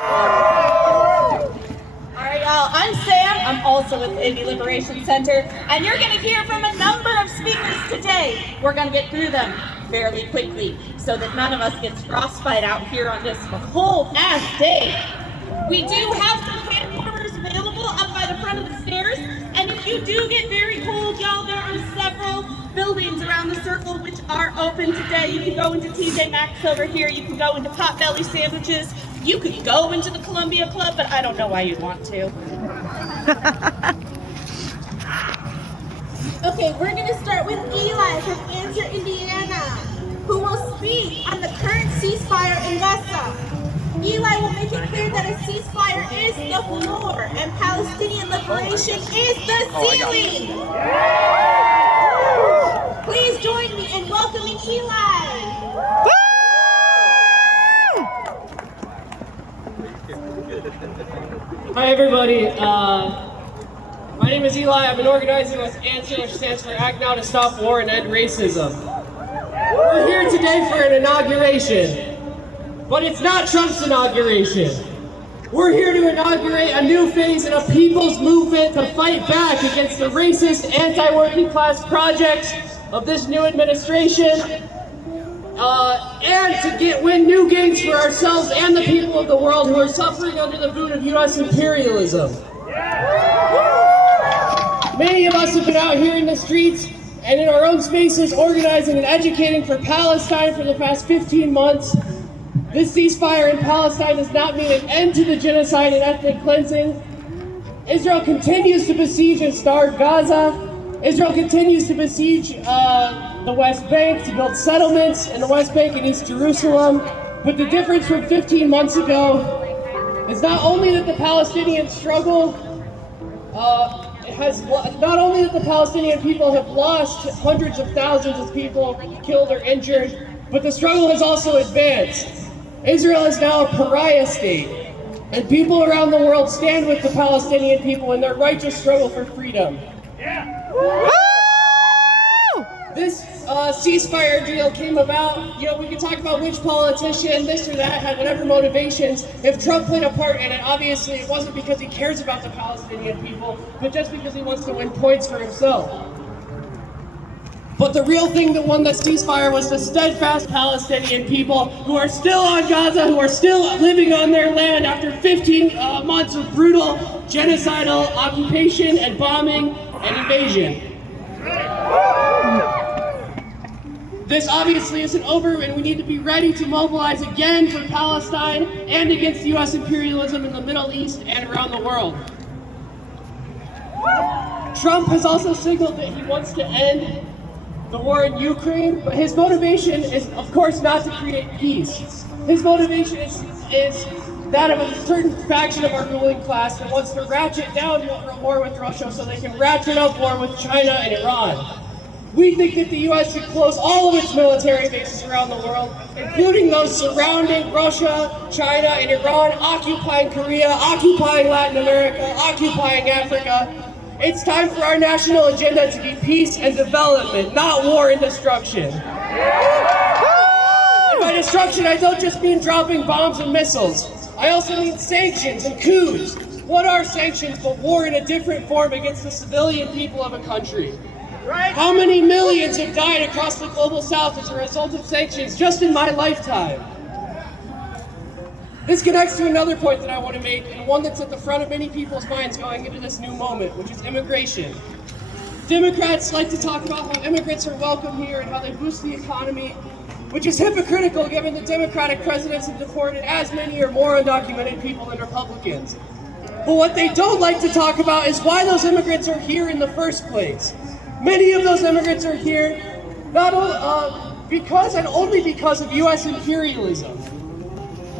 Alright, y'all, I'm Sam. I'm also with the Indie Liberation Center, and you're going to hear from a number of speakers today. We're going to get through them fairly quickly so that none of us gets frostbite out here on this cold-ass day. We do have some hand warmers available up by the front of the stairs, and if you do get very cold, y'all, there are several buildings around the circle which are open today. You can go into TJ Maxx over here, you can go into Potbelly Sandwiches, you could go into the Columbia Club, but I don't know why you'd want to. Okay, we're going to start with Eli from Anser, Indiana, who will speak on the current ceasefire in Gaza. Eli will make it clear that a ceasefire is the floor and Palestinian liberation is the ceiling. Please join me in welcoming Eli. Hi everybody, my name is Eli. I've been organizing with ANSWER, which stands for Act Now to Stop War and End Racism. We're here today for an inauguration, but it's not Trump's inauguration. We're here to inaugurate a new phase in a people's movement to fight back against the racist, anti-working class projects of this new administration, and to win new gains for ourselves and the people of the world who are suffering under the boot of U.S. imperialism. Many of us have been out here in the streets and in our own spaces organizing and educating for Palestine for the past 15 months. This ceasefire in Palestine does not mean an end to the genocide and ethnic cleansing. Israel continues to besiege and starve Gaza. Israel continues to besiege the West Bank, to build settlements in the West Bank and East Jerusalem. But the difference from 15 months ago is not only that the Palestinian struggle not only that the Palestinian people have lost hundreds of thousands of people killed or injured, but the struggle has also advanced. Israel is now a pariah state, and people around the world stand with the Palestinian people in their righteous struggle for freedom. This ceasefire deal came about, we can talk about which politician, this or that, had whatever motivations. If Trump played a part in it, obviously it wasn't because he cares about the Palestinian people, but just because he wants to win points for himself. But the real thing that won the ceasefire was the steadfast Palestinian people who are still on Gaza, who are still living on their land after 15 months of brutal genocidal occupation and bombing and invasion. This obviously isn't over, and we need to be ready to mobilize again for Palestine and against U.S. imperialism in the Middle East and around the world. Trump has also signaled that he wants to end the war in Ukraine, but his motivation is, of course, not to create peace. His motivation is that of a certain faction of our ruling class that wants to ratchet down war with Russia so they can ratchet up war with China and Iran. We think that the U.S. should close all of its military bases around the world, including those surrounding Russia, China, and Iran, occupying Korea, occupying Latin America, occupying Africa. It's time for our national agenda to be peace and development, not war and destruction. And by destruction, I don't just mean dropping bombs and missiles. I also mean sanctions and coups. What are sanctions but war in a different form against the civilian people of a country? How many millions have died across the global south as a result of sanctions just in my lifetime? This connects to another point that I want to make, and one that's at the front of many people's minds going into this new moment, which is immigration. Democrats like to talk about how immigrants are welcome here and how they boost the economy, which is hypocritical given that Democratic presidents have deported as many or more undocumented people than Republicans. But what they don't like to talk about is why those immigrants are here in the first place. Many of those immigrants are here because and only because of U.S. imperialism.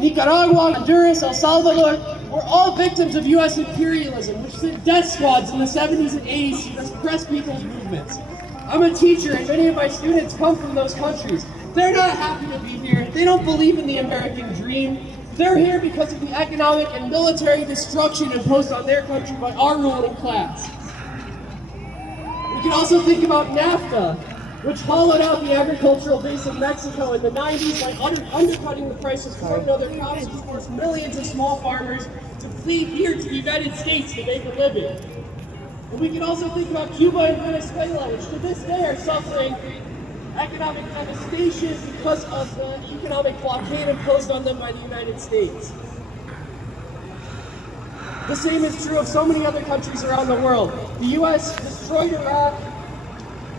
Nicaragua, Honduras, El Salvador were all victims of U.S. imperialism, which sent death squads in the 70s and 80s to suppress people's movements. I'm a teacher, and many of my students come from those countries. They're not happy to be here. They don't believe in the American dream. They're here because of the economic and military destruction imposed on their country by our ruling class. We can also think about NAFTA. which hollowed out the agricultural base of Mexico in the 90s by undercutting the prices of corn and other crops, and forced millions of small farmers to flee here to the United States to make a living. And we can also think about Cuba and Venezuela, which to this day are suffering economic devastation because of the economic blockade imposed on them by the United States. The same is true of so many other countries around the world. The U.S. destroyed Iraq,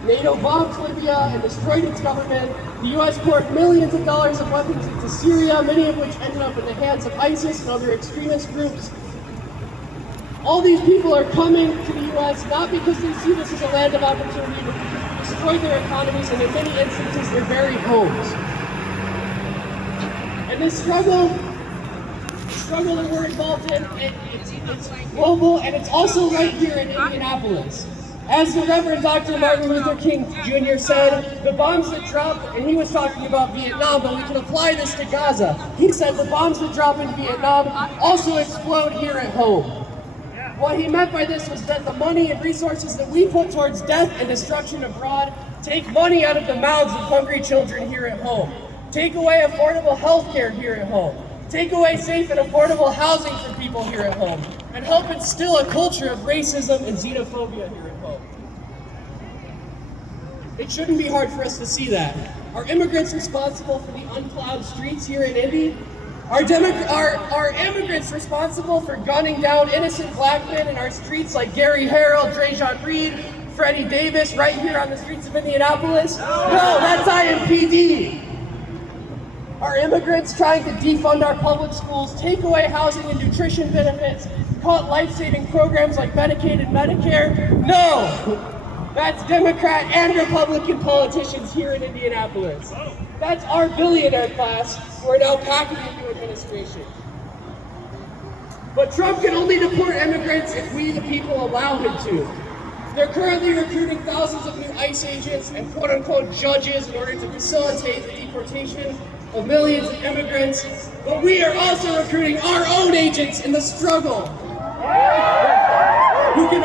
NATO bombed Libya and destroyed its government. The U.S. poured millions of dollars of weapons into Syria, many of which ended up in the hands of ISIS and other extremist groups. All these people are coming to the U.S. not because they see this as a land of opportunity, but because we destroyed their economies and in many instances their very homes. And this struggle that we're involved in, it's global, and it's also right here in Indianapolis. As the Reverend Dr. Martin Luther King Jr. said, the bombs that drop, and he was talking about Vietnam, but we can apply this to Gaza. He said the bombs that drop in Vietnam also explode here at home. What he meant by this was that the money and resources that we put towards death and destruction abroad take money out of the mouths of hungry children here at home. Take away affordable health care here at home. Take away safe and affordable housing for people here at home. And help instill a culture of racism and xenophobia here at home. It shouldn't be hard for us to see that. Are immigrants responsible for the unplowed streets here in Indy? Are immigrants responsible for gunning down innocent black men in our streets like Gary Harrell, Dre'Jon Reed, Freddie Davis, right here on the streets of Indianapolis? No, that's IMPD. Are immigrants trying to defund our public schools, take away housing and nutrition benefits, cut life-saving programs like Medicaid and Medicare? No! That's Democrat and Republican politicians here in Indianapolis. That's our billionaire class who are now packing into administration. But Trump can only deport immigrants if we, the people, allow him to. They're currently recruiting thousands of new ICE agents and quote-unquote judges in order to facilitate the deportation of millions of immigrants, but we are also recruiting our own agents in the struggle who can